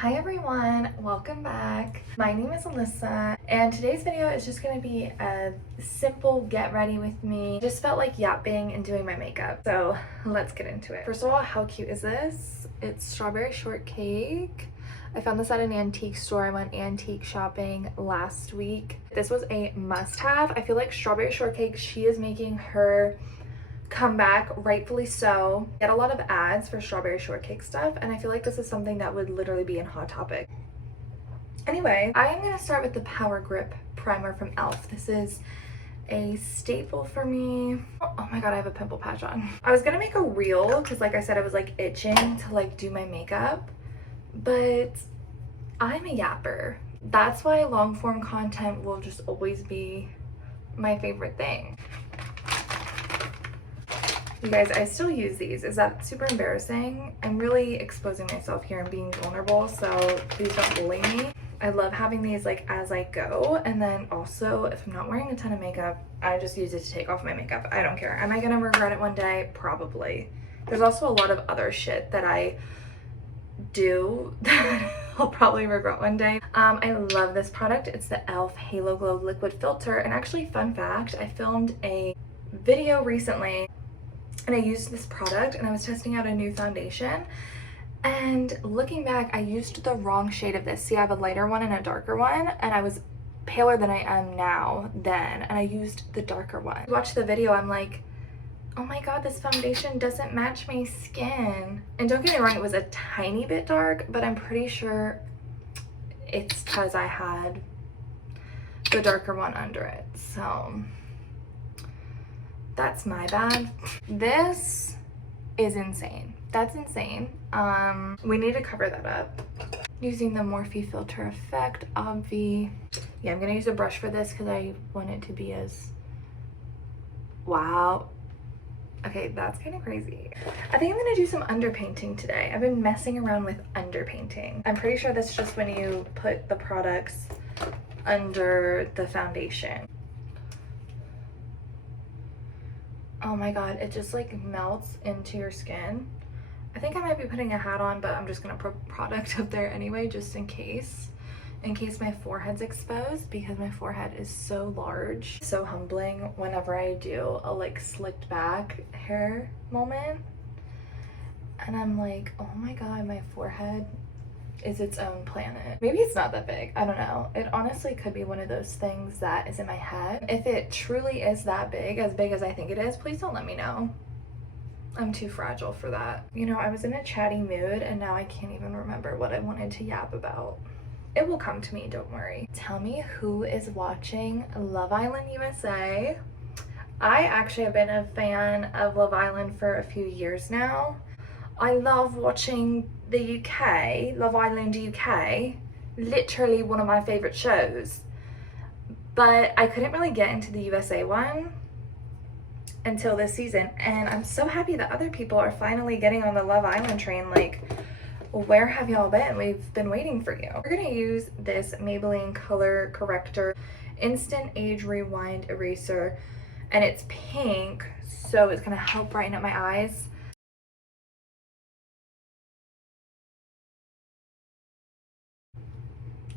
Hi everyone, welcome back. My name is Alyssa and today's video is just going to be a simple get ready with me. Just felt like yapping and doing my makeup, so let's get into it. First of all, how cute is this? It's strawberry shortcake. I found this at an antique store. I went antique shopping last week. This was a must-have. I feel like strawberry shortcake, she is making her comeback, rightfully so. I get a lot of ads for strawberry shortcake stuff, and I feel like this is something that would literally be in Hot Topic. Anyway, I am gonna start with the Power Grip primer from e.l.f. This is a staple for me. Oh my god, I have a pimple patch on. I was gonna make a reel because, like I said, I was like itching to like do my makeup, but I'm a yapper. That's why long form content will just always be my favorite thing. You guys, I still use these. Is that super embarrassing? I'm really exposing myself here and being vulnerable, so please don't bully me. I love having these like as I go, and then also if I'm not wearing a ton of makeup, I just use it to take off my makeup. I don't care. Am I gonna regret it one day? Probably. There's also a lot of other shit that I do that I'll probably regret one day. I love this product. It's the e.l.f. Halo Glow Liquid Filter, and actually, fun fact, I filmed a video recently and I used this product and I was testing out a new foundation, and looking back, I used the wrong shade of this. See, I have a lighter one and a darker one, and I was paler than I am now then, and I used the darker one. Watch the video, I'm like, oh my god, this foundation doesn't match my skin. And don't get me wrong, it was a tiny bit dark, but I'm pretty sure it's because I had the darker one under it. So that's my bad. This is insane. That's insane. We need to cover that up using the Morphe Filter Effect Obvi. Yeah, I'm gonna use a brush for this because I want it to be as wow. Okay, that's kind of crazy. I think I'm gonna do some underpainting today. I've been messing around with underpainting. I'm pretty sure that's just when you put the products under the foundation. Oh my god, it just like melts into your skin. I think I might be putting a hat on, but I'm just gonna put product up there anyway, just in case my forehead's exposed, because my forehead is so large. So humbling whenever I do a like slicked back hair moment, and I'm like, oh my god, my forehead is its own planet. Maybe it's not that big, I don't know. It honestly could be one of those things that is in my head. If it truly is that big as I think it is, please don't let me know. I'm too fragile for that. You know, I was in a chatty mood and now I can't even remember what I wanted to yap about. It will come to me, don't worry. Tell me who is watching Love Island USA. I actually have been a fan of Love Island for a few years now. I love watching the UK, Love Island UK, literally one of my favorite shows. But I couldn't really get into the USA one until this season, and I'm so happy that other people are finally getting on the Love Island train. Like, where have y'all been? We've been waiting for you. We're gonna use this Maybelline Color Corrector Instant Age Rewind Eraser, and it's pink, so it's gonna help brighten up my eyes.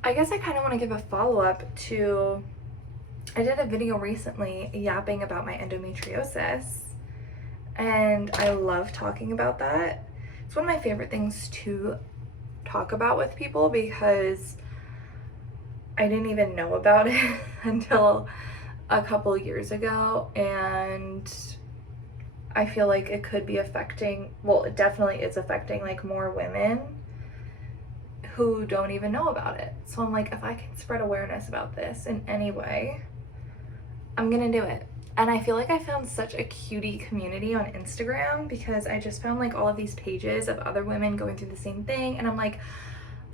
I guess I kind of want to give a follow-up to, I did a video recently yapping about my endometriosis, and I love talking about that. It's one of my favorite things to talk about with people because I didn't even know about it until a couple years ago, and I feel like it could be affecting, well, it definitely is affecting like more women who don't even know about it. So I'm like, if I can spread awareness about this in any way, I'm gonna do it. And I feel like I found such a cutie community on Instagram because I just found like all of these pages of other women going through the same thing, and I'm like,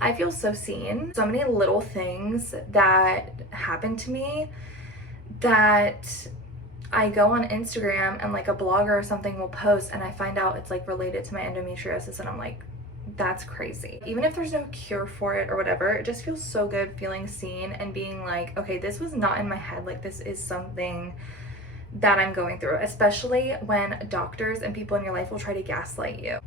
I feel so seen. So many little things that happen to me that I go on Instagram and like a blogger or something will post and I find out it's like related to my endometriosis, and I'm like, that's crazy. Even if there's no cure for it or whatever, it just feels so good feeling seen and being like, okay, this was not in my head, like this is something that I'm going through, especially when doctors and people in your life will try to gaslight you.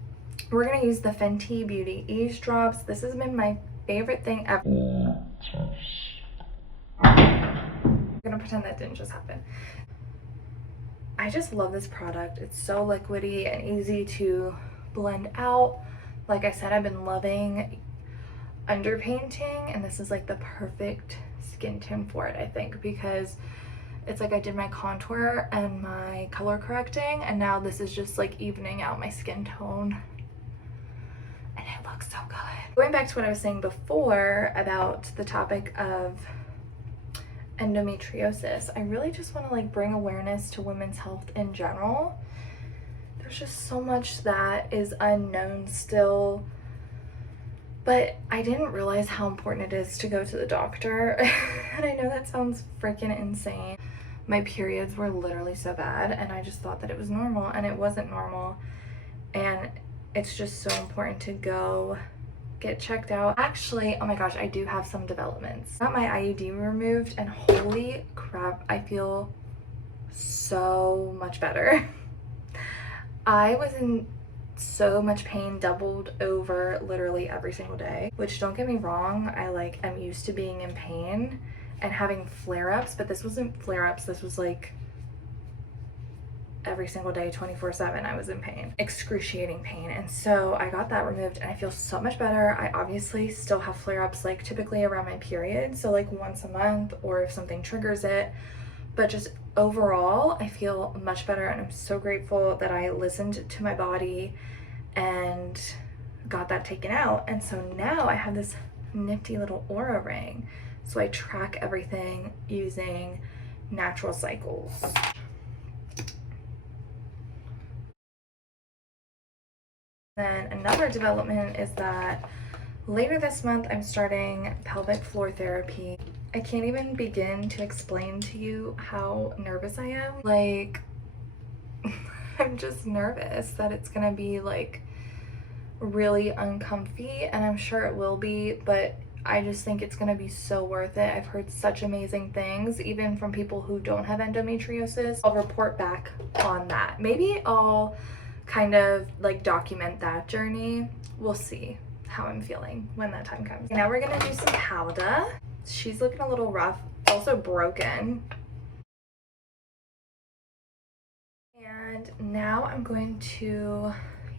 We're gonna use the Fenty Beauty Ease Drops. This has been my favorite thing ever. I'm gonna pretend that didn't just happen. I just love this product. It's so liquidy and easy to blend out. Like I said, I've been loving underpainting, and this is like the perfect skin tone for it, I think, because it's like I did my contour and my color correcting, and now this is just like evening out my skin tone, and it looks so good. Going back to what I was saying before about the topic of endometriosis, I really just want to like bring awareness to women's health in general. There's just so much that is unknown still, but I didn't realize how important it is to go to the doctor. And I know that sounds freaking insane. My periods were literally so bad, and I just thought that it was normal, and it wasn't normal. And it's just so important to go get checked out. Actually, oh my gosh, I do have some developments. I got my IUD removed, and holy crap, I feel so much better. I was in so much pain, doubled over literally every single day, which, don't get me wrong, I like am used to being in pain and having flare-ups, but this wasn't flare-ups, this was like every single day, 24/7, I was in pain, excruciating pain. And so I got that removed, and I feel so much better. I obviously still have flare-ups like typically around my period, so like once a month or if something triggers it, but just overall I feel much better, and I'm so grateful that I listened to my body and got that taken out. And so now I have this nifty little aura ring, so I track everything using natural cycles. Then another development is that later this month I'm starting pelvic floor therapy. I can't even begin to explain to you how nervous I am. Like, I'm just nervous that it's gonna be like really uncomfy, and I'm sure it will be, but I just think it's gonna be so worth it. I've heard such amazing things, even from people who don't have endometriosis. I'll report back on that. Maybe I'll kind of like document that journey. We'll see how I'm feeling when that time comes. Now we're gonna do some powder. She's looking a little rough, also broken. And now I'm going to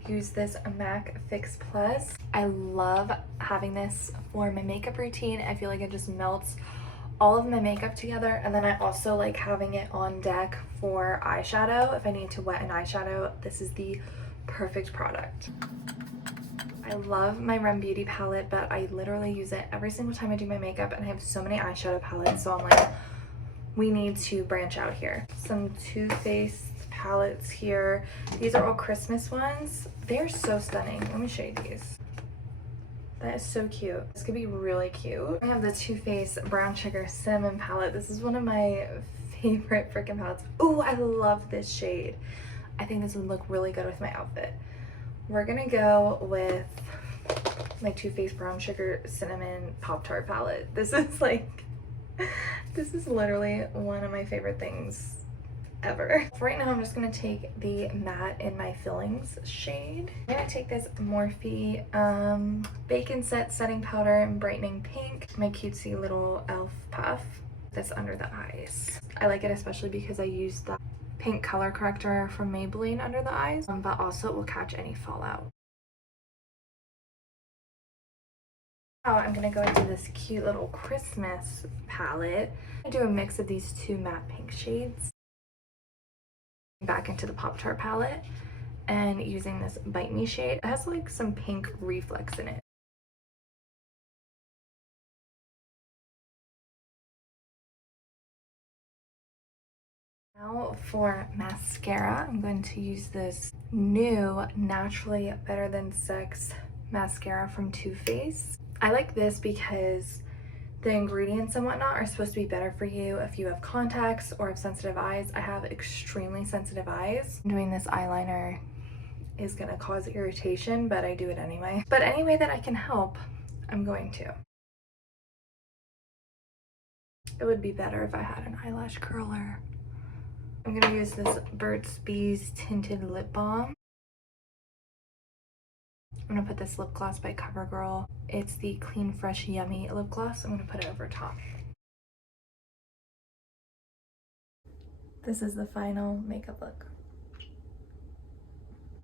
use this MAC Fix Plus. I love having this for my makeup routine. I feel like it just melts all of my makeup together, and then I also like having it on deck for eyeshadow. If I need to wet an eyeshadow, this is the perfect product. I love my Rem Beauty palette, but I literally use it every single time I do my makeup, and I have so many eyeshadow palettes, so I'm like, we need to branch out here. Some Too Faced palettes here. These are all Christmas ones. They're so stunning. Let me show you these. That is so cute. This could be really cute. I have the Too Faced Brown Sugar Cinnamon palette. This is one of my favorite freaking palettes. Oh, I love this shade. I think this would look really good with my outfit. We're gonna go with my Too Faced Brown Sugar Cinnamon Pop-Tart palette. This is like, this is literally one of my favorite things ever. For right now, I'm just gonna take the matte in my fillings shade. I'm gonna take this Morphe Bacon Set Setting Powder in Brightening Pink, my cutesy little elf puff that's under the eyes. I like it especially because I used the pink color corrector from Maybelline under the eyes, but also it will catch any fallout. Now I'm gonna go into this cute little Christmas palette. I do a mix of these two matte pink shades. Back into the Pop-Tart palette and using this Bite Me shade. It has like some pink reflex in it. Now for mascara, I'm going to use this new Naturally Better Than Sex mascara from Too Faced. I like this because the ingredients and whatnot are supposed to be better for you if you have contacts or have sensitive eyes. I have extremely sensitive eyes. Doing this eyeliner is gonna cause irritation, but I do it anyway. But any way that I can help, I'm going to. It would be better if I had an eyelash curler. I'm gonna use this Burt's Bees Tinted Lip Balm. I'm gonna put this lip gloss by CoverGirl It's the Clean Fresh Yummy lip gloss. I'm gonna put it over top. This is the final makeup look.